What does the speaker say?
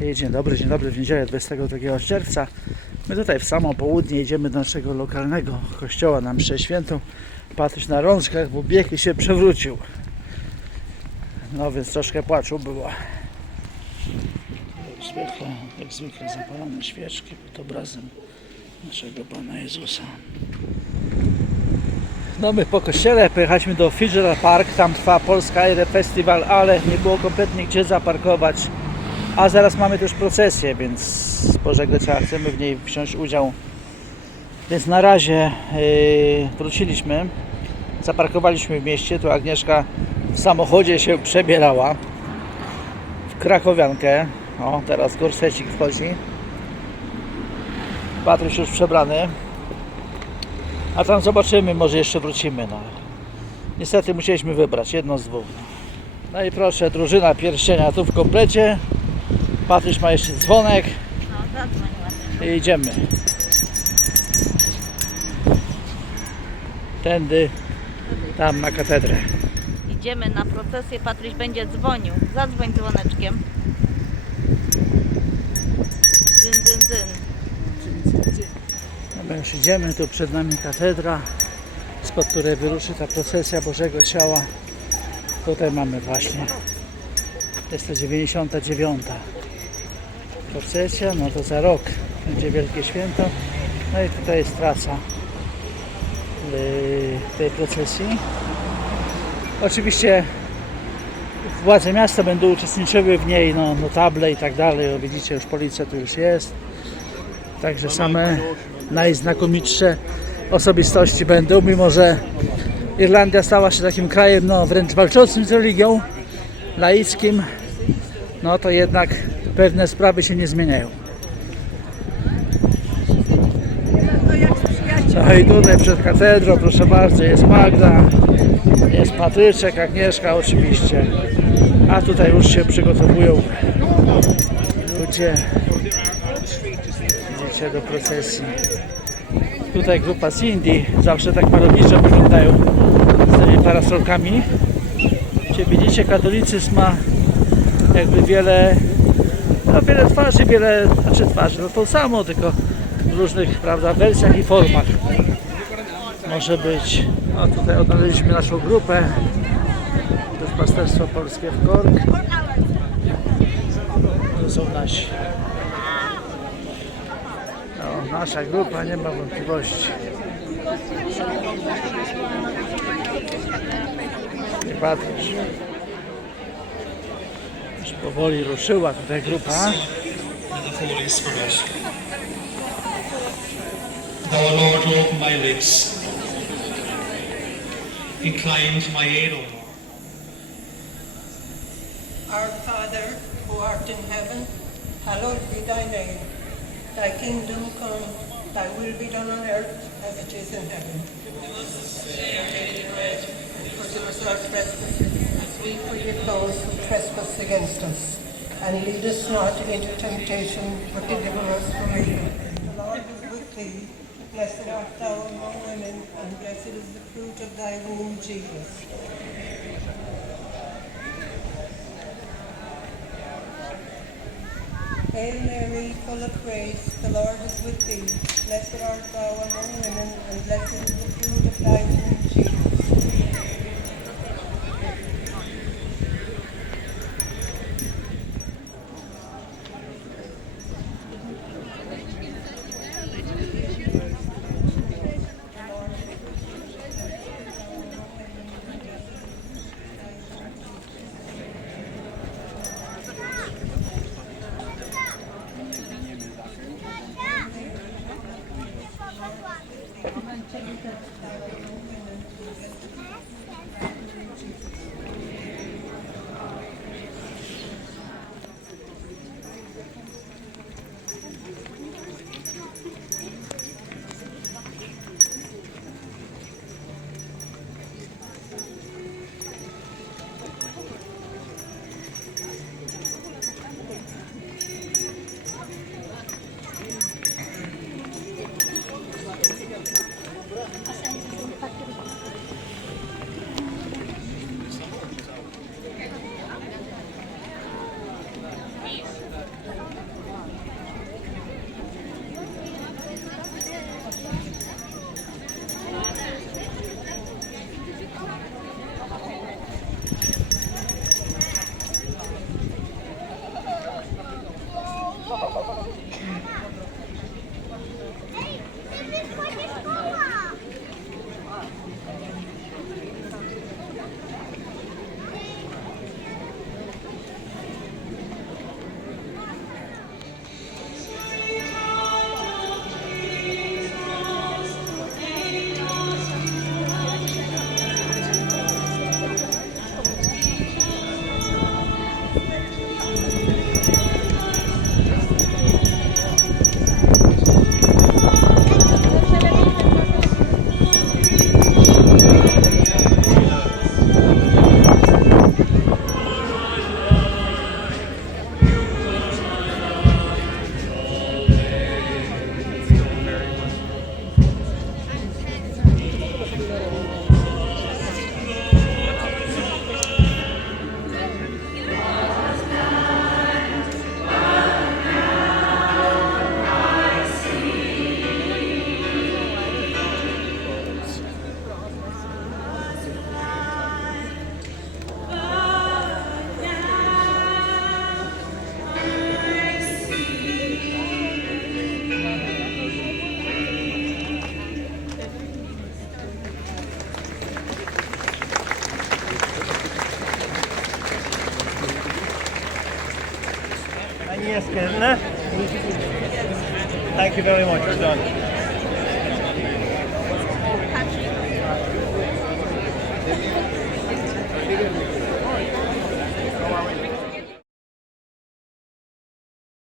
Dzień dobry, dzień dobry, w niedzielę 22 czerwca. My tutaj w samo południe idziemy do naszego lokalnego kościoła na mszę świętą. Patryś na rączkach, bo bieg i się przewrócił. No więc troszkę płaczu było. Jak zwykle, jak zwykle zapalamy świeczki pod obrazem naszego Pana Jezusa. No my po kościele pojechaliśmy do Fitzgerald Park, tam trwa Polska Air Festival, ale nie było kompletnie gdzie zaparkować. A zaraz mamy też procesję, więc Bożego Ciała chcemy w niej wziąć udział. Więc na razie yy, wróciliśmy, zaparkowaliśmy w mieście, tu Agnieszka w samochodzie się przebierała w krakowiankę. O, teraz gorsecik wchodzi. Patryś już przebrany. A tam zobaczymy, może jeszcze wrócimy. No. Niestety musieliśmy wybrać jedno z dwóch. No i proszę, drużyna pierścienia tu w komplecie. Patryś ma jeszcze dzwonek No, zadzwoń ładnie. i idziemy. Tędy, tam na katedrę. Idziemy na procesję, Patryś będzie dzwonił. Zadzwoń dzwoneczkiem. Dzyn, dzyn, dzyn. No my już idziemy, tu przed nami katedra, spod której wyruszy ta procesja Bożego Ciała. Tutaj mamy właśnie, jest to 99. procesja, no to za rok będzie Wielkie Święto. No i tutaj jest trasa yy, tej procesji. Oczywiście władze miasta będą uczestniczyły w niej, no, notable i tak dalej. O, widzicie, już policja tu już jest. Także same najznakomitsze osobistości będą, mimo że Irlandia stała się takim krajem no, wręcz walczącym z religią, laickim, no to jednak pewne sprawy się nie zmieniają. No i tutaj przed katedrą, proszę bardzo, jest Magda, jest Patryczek, Agnieszka oczywiście, a tutaj już się przygotowują ludzie Widzicie, do procesji. Tutaj grupa z Indii, zawsze tak malowniczo wyglądają z tymi parasolkami. Gdzie widzicie, katolicyzm ma jakby wiele, no wiele twarzy, wiele, znaczy twarzy, no to samo, tylko w różnych, prawda, wersjach i formach. Może być, o tutaj odnaleźliśmy naszą grupę, to jest Pasterstwo Polskie w Kork. To są nasi. No, nasza grupa, nie ma wątpliwości. Nie patrzysz. Już powoli ruszyła tutaj grupa. and the Holy Spirit. Thou, Lord, open my lips. Incline to my aid, O Lord. Our Father, who art in heaven, hallowed be thy name. Thy kingdom come, thy will be done on earth as it is in heaven. Forgive us our trespasses, as we forgive those who trespass against us. And lead us not into temptation, but deliver us from evil. The Lord is with thee. Blessed art thou among women, and blessed is the fruit of thy womb, Jesus. Hail Mary, full of grace, the Lord is with thee. Blessed art thou among women, and blessed is the fruit of thy womb, very much. Well done.